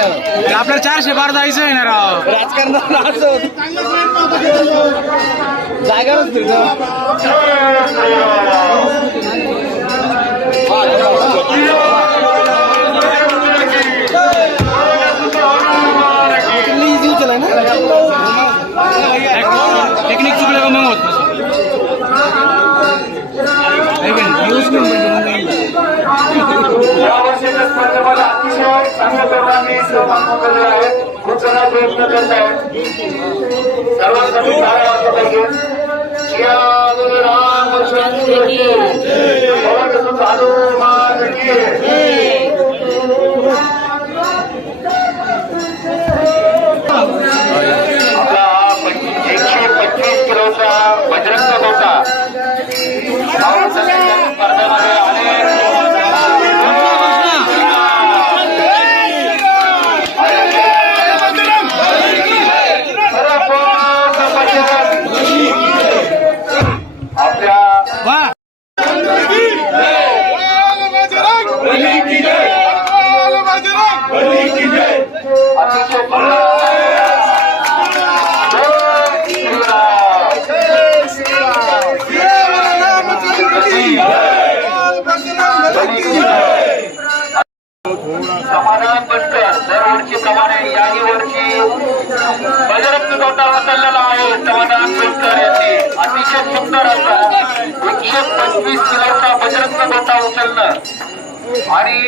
आपल्याला 400 पार जायचं आहे ना राव. राजकारणात जागाच टेक्निक चुकलं का मग होत यावर्षीच्या स्पर्धेमध्ये अतिशय चांगल्या तरुणांनी सहभाग नोंदवलेला आहे. खूप जण प्रयत्न करत आहेत. सर्वांसाठी टाळ्या वाजल्या पाहिजेत. श्री रामचंद्र की जय. हनुमान की आपला 125 किलोचा बजरंग गोटा स्पर्धेमध्ये समाधान बनकर दरवर्षीप्रमाणे याही वर्षी बजरंग गोटा उचललेला आहे. समाधान बनकर यांनी अतिशय सुंदर असा 125 किलोचा बजरंग गोटा उचलणं आणि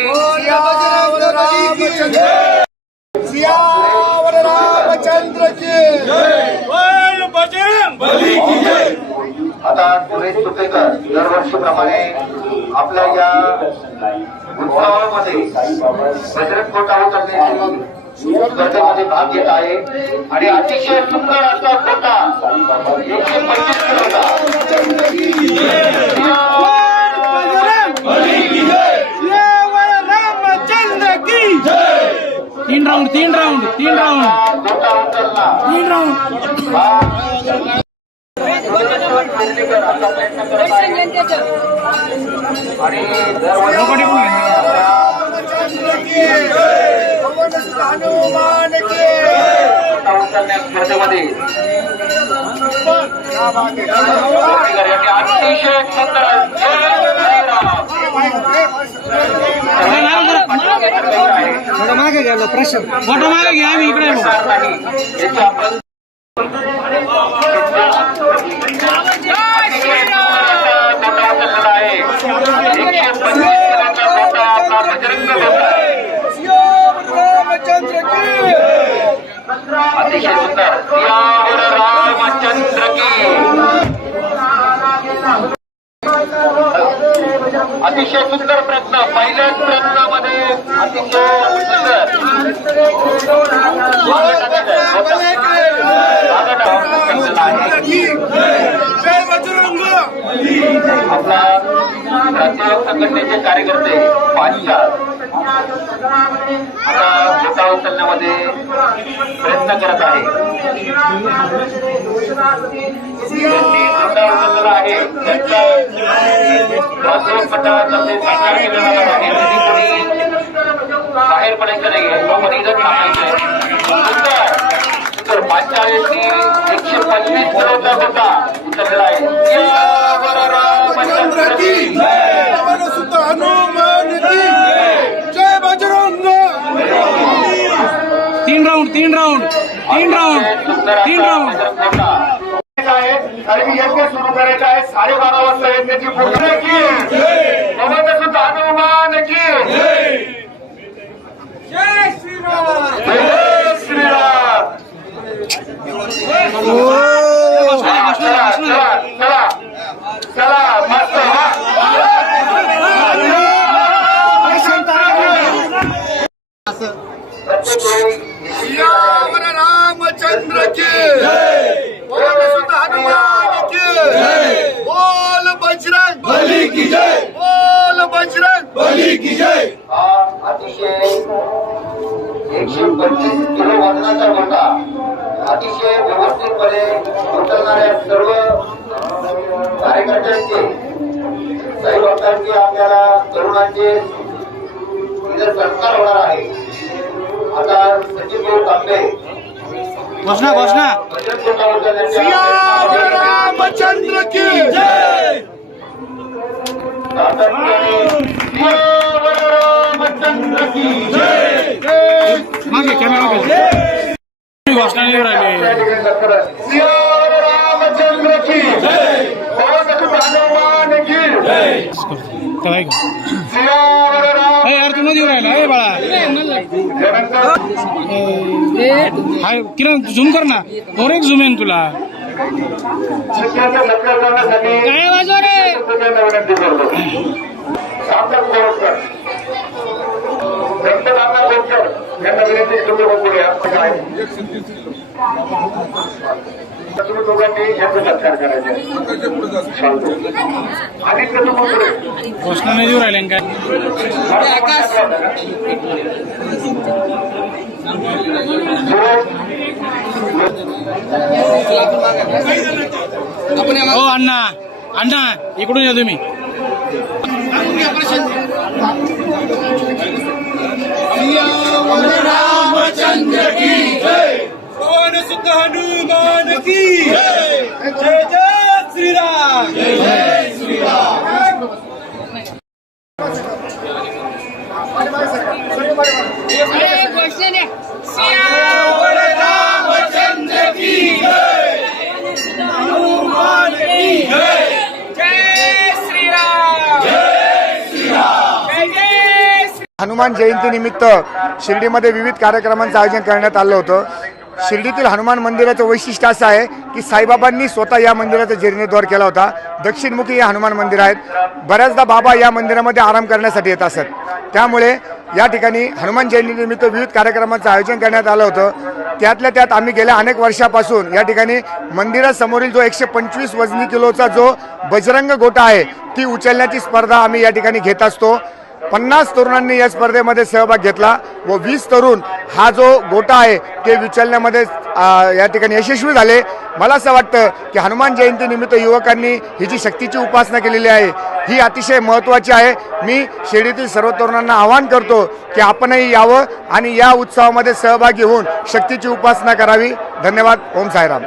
आता सुरेश सुपेकर दरवर्षीप्रमाणे आपल्या या उत्सवामध्ये बजरंग गोटा उचलण्याची स्पर्धेमध्ये भाग घेत आहे आणि अतिशय सुंदर असा गोटा 125 किलोचा. तीन राऊंड गोटा उचलला असा प्रयत्न करत आहे आणि उचलण्या स्पर्धेमध्ये अतिशय सुंदर थोडं मागे गेलो प्रश्न फोटो मागे घ्या आम्ही इकडे अतिशय सुंदर सियावर रामचंद्र की अतिशय सुंदर प्रयत्न पहिल्याच प्रयत्नामध्ये अतिशय आपला राज्य संघटनेचे कार्यकर्ते पाचशा आता गोटा उचलण्यामध्ये प्रयत्न करत आहे. त्यांनी गोटा उचललेला आहे. त्यांच्या राजकीय मंडळातर्फे साकार केलेला आहे. बाहेर पडायचं नाहीये, पण इथं थांबायचंय. तर 125 किलोचा गोटा उचललेला आहे. तीन राऊंड खरेदी यज्ञ सुरू करायचं आहे. 12:30 वाजता यज्ञाची पूर्ण की सुद्धा हनुमान की जय श्रीराम. जय श्रीराम. चला चला चला मस्त रामचंद्र की बोल सुद्धा हनुमान की बोल बजरंग बली की जय. बोल बजरंग बली की जय. अतिशय 125 किलो वजनाचा गोटा अतिशय व्यवस्थितपणे उचलणाऱ्या सर्व कार्यकर्त्यांचे काही भक्तांचे आपल्याला तरुणांचे इथं सत्कार होणार आहे. आता सचिन भाऊ तांबे घोषणा घोषणा रामचंद्र की जय रामचंद्र की जय मागे कॅमेरा मागे घोषणा नाही राहिले रामचंद्र की जय हनुमान की जय काय यार तू मध्ये राहिला ए बाळा हाय किरण झूम कर ना और एक झूम आहे ना तुला शिक्षणाचं लक्ष करण्यासाठी काय वाजव रे विनंती करतो सार्थक बोरकर व्यक्तदाना बोरकर यांना विनंती तुम्ही बोलूया काय तुम्ही दोघांनी यांचा सत्कार करायचा आदित्य तुम्ही घोषणा नाही देऊ राहिले काय हो अण्णा अण्णा इकडून या तुम्ही रामचंद्र की जय पवन सुत हनुमान की जय जय जय श्री राम जय जय श्री राम रामचंद्र की जय हनुमान की जय जय श्री राम जय श्री राम जय जय हनुमान जयंती निमित्त शिर्डीमध्ये विविध कार्यक्रमांचं आयोजन करण्यात आलं होतं. शिर्डीतील हनुमान मंदिराचं वैशिष्ट्य असं आहे की साईबाबांनी स्वतः या मंदिराचा जीर्णोद्धार केला होता. दक्षिणमुखी हे हनुमान मंदिर आहेत. बऱ्याचदा बाबा या मंदिरामध्ये आराम करण्यासाठी येत असत. त्यामुळे या ठिकाणी हनुमान जयंतीनिमित्त विविध कार्यक्रमांचं आयोजन करण्यात आलं होतं. त्यातल्या त्यात आम्ही गेल्या अनेक वर्षापासून या ठिकाणी मंदिरासमोरील जो 125 वजनी किलोचा जो बजरंग गोटा आहे ती उचलण्याची स्पर्धा आम्ही या ठिकाणी घेत असतो. 50 तरुणांनी या स्पर्धेमध्ये सहभाग घेतला व 20 तरुण हा जो गोटा आहे ते उचलण्यामध्ये या ठिकाणी यशस्वी झाले. मला असं वाटतं की हनुमान जयंतीनिमित्त युवकांनी ही जी शक्तीची उपासना केलेली आहे ही अतिशय महत्त्वाची आहे. मी शिर्डीतील सर्व तरुणांना आवाहन करतो की आपणही यावं आणि या उत्सवामध्ये सहभागी होऊन शक्तीची उपासना करावी. धन्यवाद. ओम साईराम.